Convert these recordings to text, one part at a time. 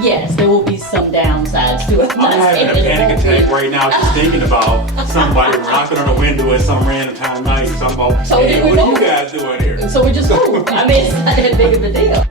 Yes, there will be some downsides to it. I'm having a panic attack right now just thinking about somebody knocking on the window at some random time of night. Talking about, So hey, then we what are you move. guys doing here? So we just moved. I mean, it's not that big of a deal.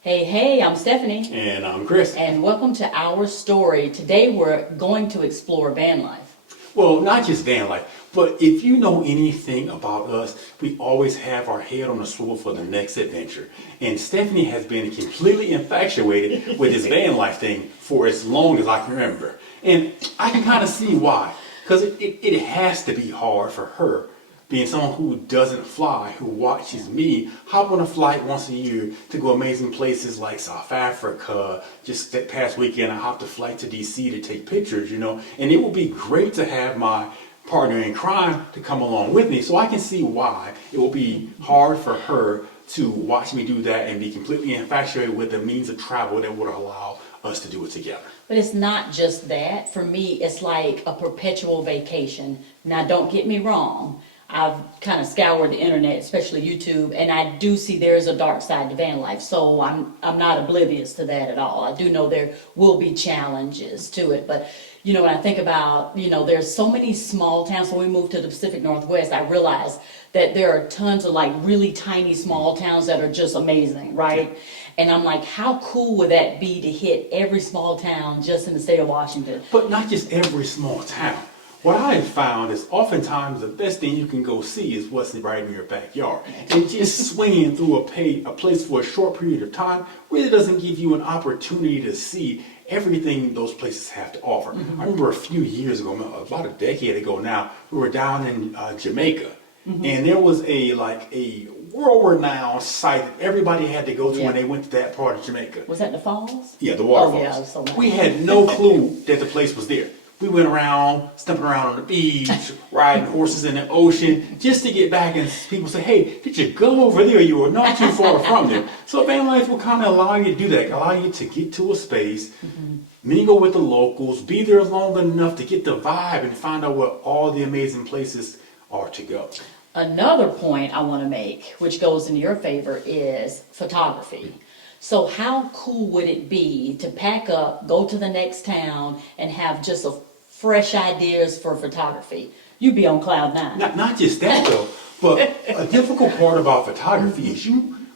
Hey, I'm Stephanie. And I'm Chris. And welcome to our story. Today we're going to explore van life. Well, not just van life, but if you know anything about us, we always have our head on a swivel for the next adventure. And Stephanie has been completely infatuated with this van life thing for as long as I can remember. And I can kind of see why. Because it has to be hard for her, being someone who doesn't fly, who watches me hop on a flight once a year to go amazing places like South Africa. Just that past weekend, I hopped a flight to DC to take pictures, and it would be great to have my partner in crime to come along with me. So I can see why it will be hard for her to watch me do that and be completely infatuated with the means of travel that would allow us to do it together. But it's not just that. For me, it's like a perpetual vacation. Now, don't get me wrong. I've kind of scoured the internet, especially YouTube, and I do see there's a dark side to van life. So I'm not oblivious to that at all. I do know there will be challenges to it. But, when I think about, there's so many small towns. When we moved to the Pacific Northwest, I realized that there are tons of like really tiny small towns that are just amazing, right? And I'm like, how cool would that be to hit every small town just in the state of Washington? But not just every small town. What I have found is oftentimes the best thing you can go see is what's right in your backyard. And just swinging through a place for a short period of time really doesn't give you an opportunity to see everything those places have to offer. Mm-hmm. I remember a few years ago, about a decade ago now, we were down in Jamaica. Mm-hmm. And there was a world-renowned site that everybody had to go to when they went to that part of Jamaica. Was that the falls? Yeah, the waterfalls. Oh, yeah, it was so nice. We had no clue that the place was there. We went around, stumping around on the beach, riding horses in the ocean, just to get back and people say, hey, did you go over there? You were not too far from there. So van life will kind of allow you to do that, allow you to get to a space, mingle with the locals, be there long enough to get the vibe and find out what all the amazing places are to go. Another point I want to make, which goes in your favor, is photography. So how cool would it be to pack up, go to the next town, and have just fresh ideas for photography? You'd be on cloud nine. Not just that though, but a difficult part about photography is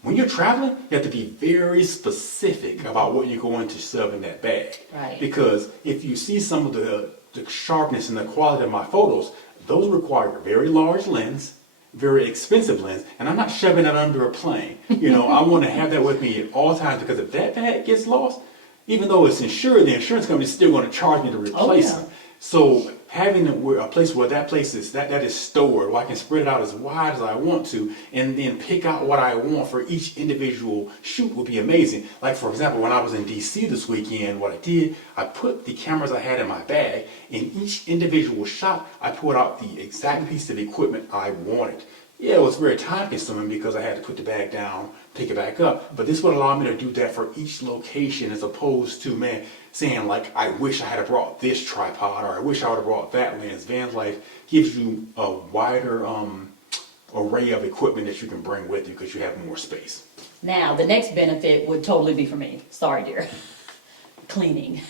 when you're traveling, you have to be very specific about what you're going to shove in that bag. Right. Because if you see some of the sharpness and the quality of my photos, those require a very large lens, very expensive lens, and I'm not shoving it under a plane. I want to have that with me at all times, because if that bag gets lost, even though it's insured, the insurance company is still going to charge me to replace it. So having a place where that place is that is stored, where I can spread it out as wide as I want to, and then pick out what I want for each individual shoot would be amazing. Like for example, when I was in DC this weekend, what I did, I put the cameras I had in my bag. In each individual shot, I pulled out the exact piece of equipment I wanted. Yeah, it was very time consuming because I had to put the bag down, pick it back up. But this would allow me to do that for each location, as opposed to, saying like, I wish I had brought this tripod, or I wish I would have brought that lens. Van life gives you a wider array of equipment that you can bring with you because you have more space. Now, the next benefit would totally be for me. Sorry, dear. Cleaning.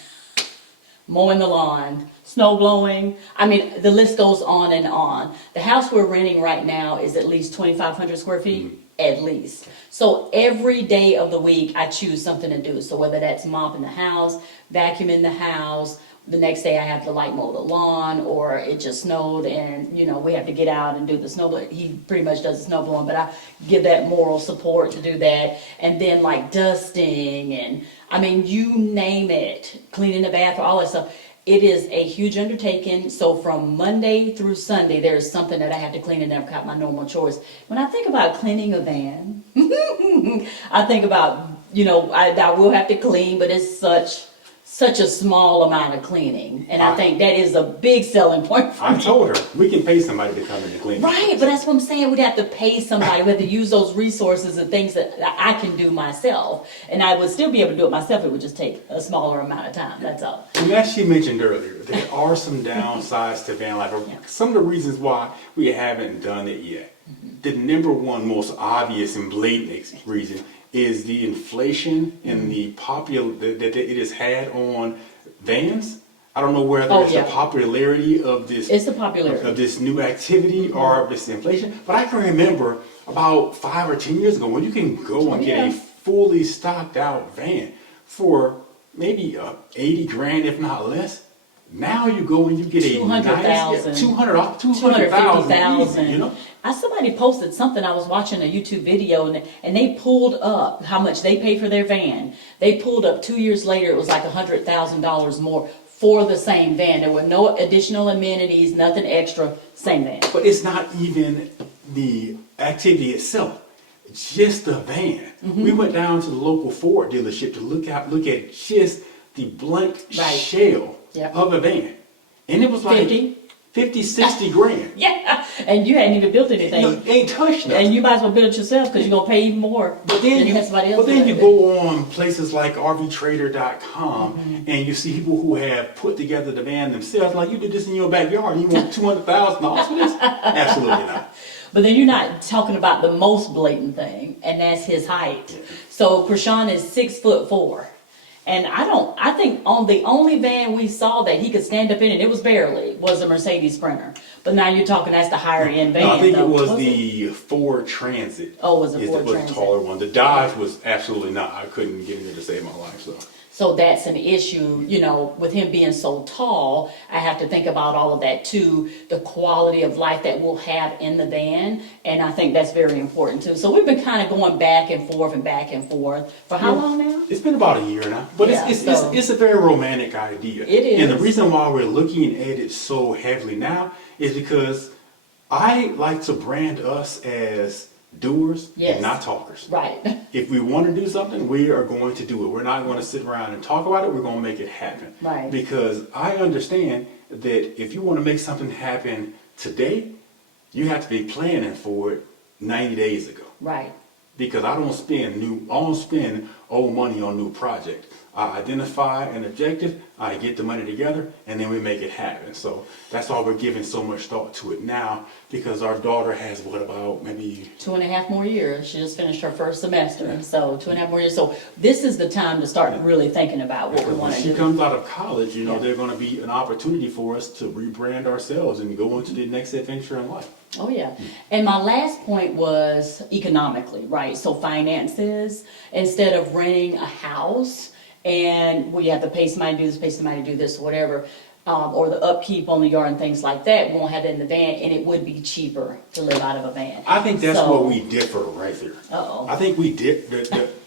Mowing the lawn, snow blowing. I mean, the list goes on and on. The house we're renting right now is at least 2,500 square feet, at least. So every day of the week, I choose something to do. So whether that's mopping the house, vacuuming the house, the next day I have to mow the lawn, or it just snowed and, we have to get out and do the snow blowing. He pretty much does the snow blowing, but I give that moral support to do that. And then dusting and, you name it, cleaning the bathroom, all that stuff. It is a huge undertaking. So from Monday through Sunday, there is something that I have to clean, and I've got my normal chores. When I think about cleaning a van, I think about, I will have to clean, but it's such a small amount of cleaning. And I think that is a big selling point for I me. told her, we can pay somebody to come in and clean. Right, but that's what I'm saying. We'd have to pay somebody. We have to use those resources and things that I can do myself. And I would still be able to do it myself. It would just take a smaller amount of time. That's all. And as she mentioned earlier, there are some downsides to van life. Some of the reasons why we haven't done it yet. The number one most obvious and blatant reason is the inflation and the that it has had on vans. I don't know whether it's the popularity of this. It's the popularity of this new activity or this inflation. But I can remember about 5 or 10 years ago when you can go and get a fully stocked out van for maybe 80 grand, if not less. Now you go and you get a 200,000, 250,000. You know, somebody posted something. I was watching a YouTube video and they pulled up how much they paid for their van. They pulled up 2 years later. It was like $100,000 more for the same van. There were no additional amenities, nothing extra. Same van. But it's not even the activity itself. It's just the van. We went down to the local Ford dealership to look at just the blank shell of a van. And it was like 50, 60 grand. Yeah, and you hadn't even built anything. No, ain't touched nothing. And you might as well build it yourself because you're going to pay even more. But then you go on places like RVTrader.com and you see people who have put together the van themselves. Like, you did this in your backyard and you want $200,000 for this? Absolutely not. But then you're not talking about the most blatant thing, and that's his height. So Krishan is 6'4". And I think on the only van we saw that he could stand up in, and it was a Mercedes Sprinter. But now you're talking, that's the higher end van. No, I think it was the Ford Transit. Oh, was it Ford Transit? It was the taller one. The Dodge was absolutely not. I couldn't get in there to save my life, so. So that's an issue, with him being so tall. I have to think about all of that too, the quality of life that we'll have in the van. And I think that's very important too. So we've been kind of going back and forth for how long now? It's been about a year now. But it's a very romantic idea. It is. And the reason why we're looking at it so heavily now is because I like to brand us as doers and not talkers. Right. If we want to do something, we are going to do it. We're not going to sit around and talk about it. We're going to make it happen. Right. Because I understand that if you want to make something happen today, you have to be planning for it 90 days ago. Right. Because I don't spend old money on new projects. I identify an objective, I get the money together, and then we make it happen. So that's why we're giving so much thought to it now, because our daughter has, about maybe 2.5 more years. She just finished her first semester, so 2.5 more years. So this is the time to start really thinking about what we want to do. When she comes out of college, there's going to be an opportunity for us to rebrand ourselves and go into the next adventure in life. Oh yeah. And my last point was economically, right? So finances, instead of renting a house and you have to pay somebody to do this, pay somebody to do this, or whatever, or the upkeep on the yard and things like that, we won't have it in the van, and it would be cheaper to live out of a van. I think that's where we differ right there. Uh-oh. I think we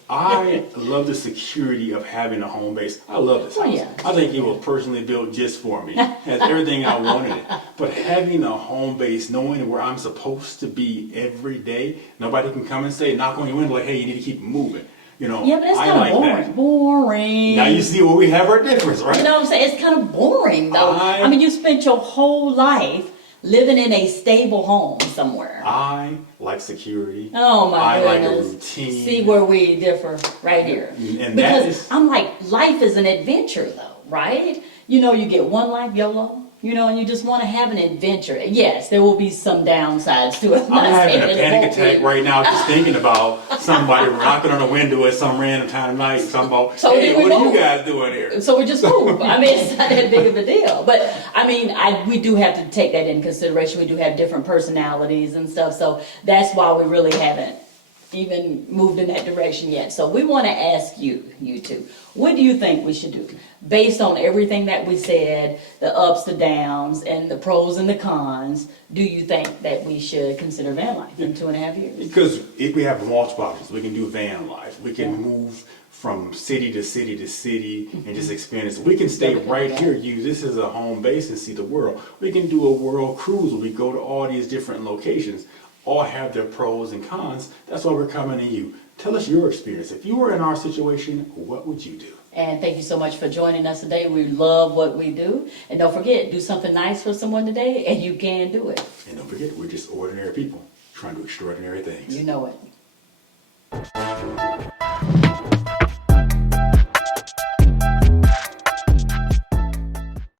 I love the security of having a home base. I love this house. Oh, yeah. I think it was personally built just for me. It has everything I wanted it. But having a home base, knowing where I'm supposed to be every day, nobody can come and say, knock on your window like, hey, you need to keep moving. Yeah, but that's kind of boring. Boring. Now you see where we have our difference, right? You know what I'm saying? It's kind of boring, though. I mean, you spent your whole life living in a stable home somewhere. I like security. Oh my goodness. I like a routine. See where we differ right here. And because I'm like, life is an adventure though, right? You get one life, YOLO. And you just want to have an adventure. Yes, there will be some downsides to it. I'm having a panic attack right now just thinking about somebody knocking on a window at some random time of night. Hey, what are you guys doing here? So we just move. I mean, it's not that big of a deal. But, I mean, we do have to take that into consideration. We do have different personalities and stuff. So that's why we really haven't even moved in that direction yet. So we want to ask you two, what do you think we should do? Based on everything that we said, the ups, the downs, and the pros and the cons, do you think that we should consider van life in 2.5 years? Because if we have multiple options, we can do van life. We can move from city to city to city and just experience. We can stay right here, use this as a home base and see the world. We can do a world cruise where we go to all these different locations. All have their pros and cons. That's why we're coming to you. Tell us your experience. If you were in our situation, what would you do? And thank you so much for joining us today. We love what we do. And don't forget, do something nice for someone today, and you can do it. And don't forget, we're just ordinary people trying to do extraordinary things. You know it.